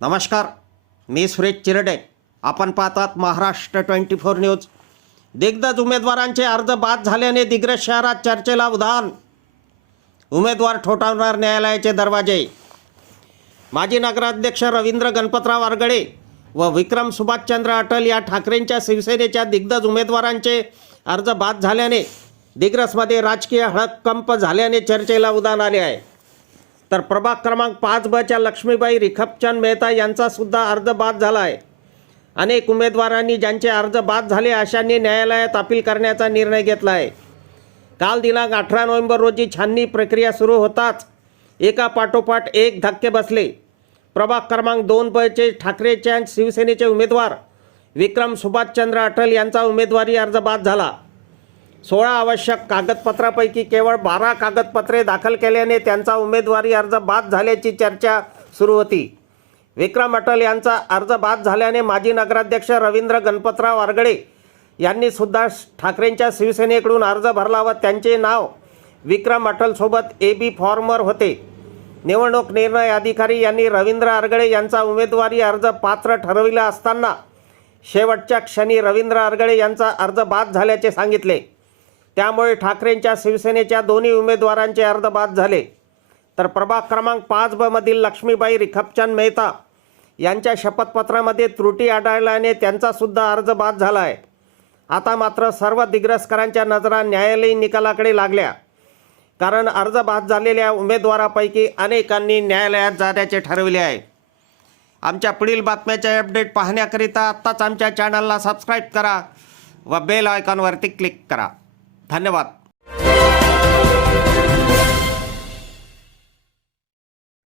नमस्कार मी सुरेश चिरडे. आपण पाहतात महाराष्ट्र ट्वेंटी फोर न्यूज. दिग्गज उमेदवारांचे अर्ज बाद झाल्याने दिग्रज शहरात चर्चेला उधाण. उमेदवार ठोठावणार न्यायालयाचे दरवाजे. माजी नगराध्यक्ष रवींद्र गणपतराव आरगडे व विक्रम सुभाषचंद्र अटल या ठाकरेंच्या शिवसेनेच्या दिग्गज उमेदवारांचे अर्ज बाद झाल्याने दिग्रसमध्ये राजकीय हळकंप झाल्याने चर्चेला उधाण आले आहे. तर प्रभाग क्रमांक पाच बच्या लक्ष्मीबाई रिखपचंद मेहता यांचा सुद्धा अर्ज बाद झाला आहे. अनेक उमेदवारांनी ज्यांचे अर्ज बाद झाले अशांनी न्यायालयात अपील करण्याचा निर्णय घेतला आहे. काल दिनांक अठरा नोव्हेंबर रोजी छाननी प्रक्रिया सुरू होताच एका पाठोपाठ एक धक्के बसले. प्रभाग क्रमांक दोन बचे ठाकरेच्या शिवसेनेचे उमेदवार विक्रम सुभाषचंद्र अटल यांचा उमेदवारी अर्ज बाद झाला. सोळा आवश्यक कागदपत्रापैकी केवळ बारा कागदपत्रे दाखल केल्याने त्यांचा उमेदवारी अर्ज बाद झाल्याची चर्चा सुरू होती. विक्रम अटल यांचा अर्ज बाद झाल्याने माजी नगराध्यक्ष रवींद्र गणपतराव आरगडे यांनी सुद्धा ठाकरेंच्या शिवसेनेकडून अर्ज भरला व त्यांचे नाव विक्रम अटलसोबत ए बी फॉर्मर होते. निवडणूक निर्णय अधिकारी यांनी रवींद्र आरगडे यांचा उमेदवारी अर्ज पात्र ठरविला असताना शेवटच्या क्षणी रवींद्र आरगडे यांचा अर्ज बाद झाल्याचे सांगितले. त्यामुळे ठाकरेंच्या शिवसेनेच्या दोन्ही उमेदवारांचे अर्ज बाद झाले. तर प्रभाग क्रमांक पाच ब मधील लक्ष्मीबाई रिखपचंद मेहता यांच्या शपथपत्रामध्ये त्रुटी आढळल्याने त्यांचासुद्धा अर्ज बाद झाला आहे आता मात्र सर्व दिग्रसकरांच्या नजरा न्यायालयीन निकालाकडे लागल्या. कारण अर्ज बाद झालेल्या उमेदवारापैकी अनेकांनी न्यायालयात जाण्याचे ठरविले आहे. आमच्या पुढील बातम्याचे अपडेट पाहण्याकरिता आत्ताच आमच्या चॅनलला सबस्क्राईब करा व बेल आयकॉनवरती क्लिक करा. धन्यवाद.